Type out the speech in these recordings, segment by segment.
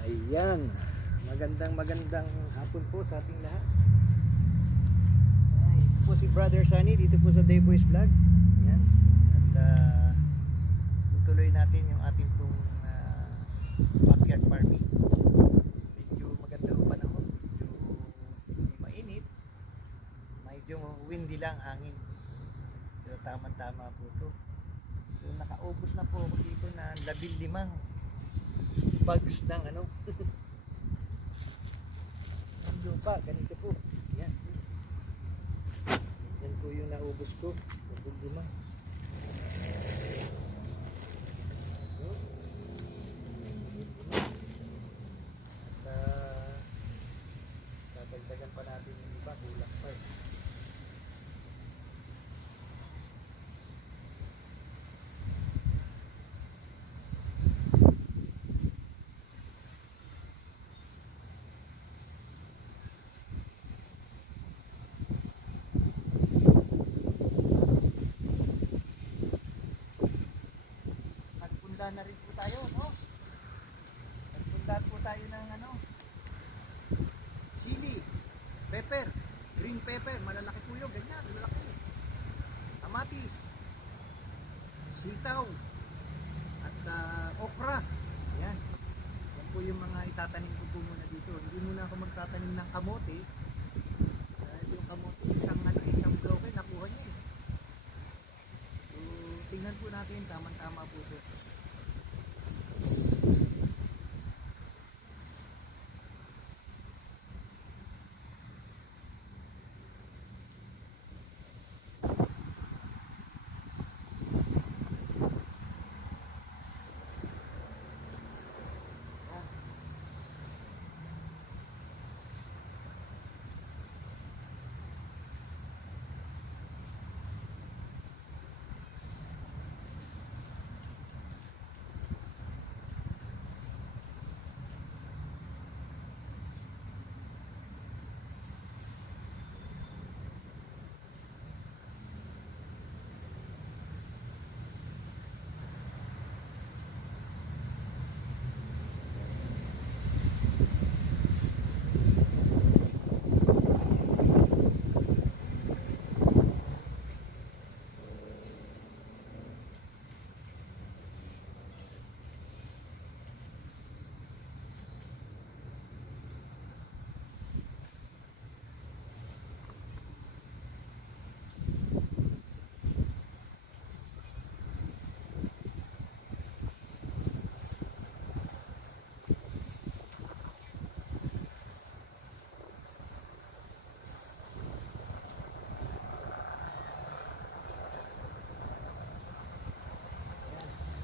Ayan, magandang hapon po sa ating lahat. Ay, ito po si Brother Sunny dito po sa Dayboys Vlog. Ayan, at tutuloy natin yung ating pong backyard farming. Medyo maganda ang panahon, medyo hindi mainit, medyo windy lang hangin. Pero tama-tama po ito. So nakaubos na po ako dito na 15 bags ng ano ng lupa, ganito po. Yan po yung naubos ko, 15. So, at dadagdagan pa natin yung iba, kulang pa eh. Na rin po tayo, no? Nagpunta po tayo ng ano, chili, pepper, green pepper, malalaki po yun, ganyan, malalaki. Kamatis, sitaw, at okra. Yan. Yan po yung mga itatanim ko po muna dito. Hindi muna ako magtatanim ng kamote. Dahil yung kamote, isang broken, nakuha niya eh. So, tingnan po natin, tama-tama po ito.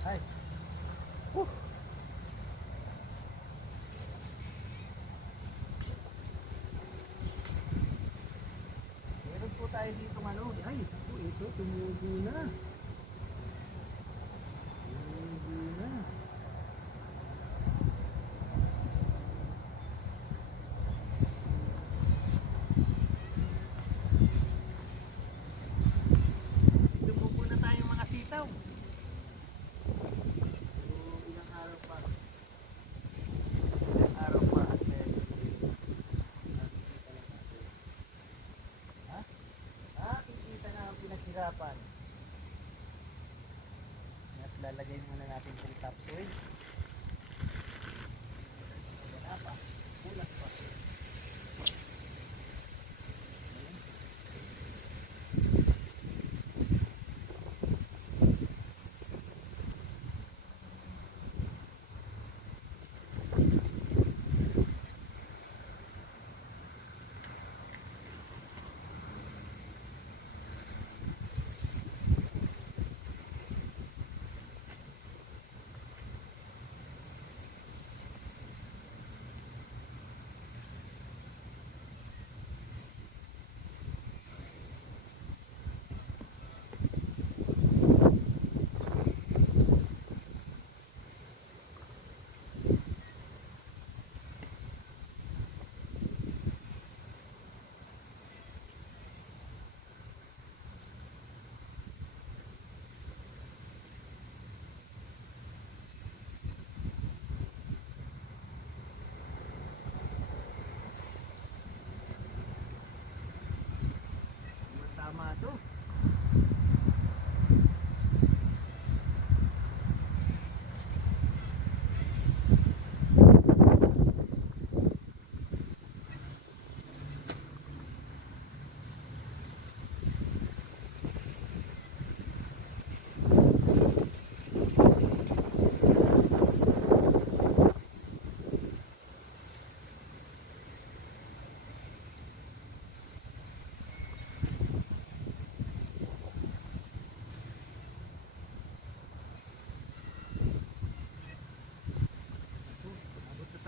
Ay. Meron po tayo dito ano. Ay, ito tumubo na. Tumubo na. Tumubo na tayong mga sitaw. Hirapan. At lalagay muna natin sa topsoil. Wala pa. Kulang pa.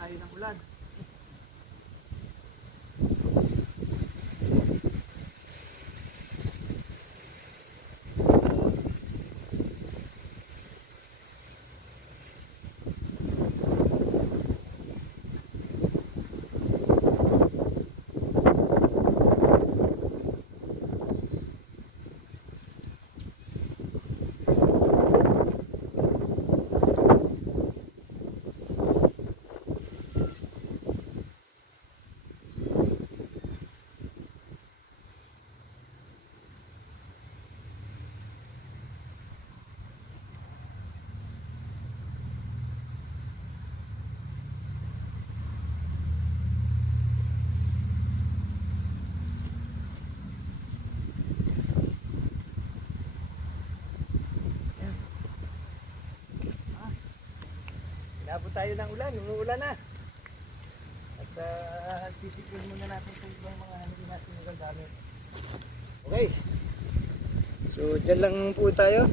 tayo ng ulan. Inabot tayo ng ulan, umuulan na. At sisipin muna natin kung ibang mga hindi natin magagamit. Okay. So, dyan lang po tayo.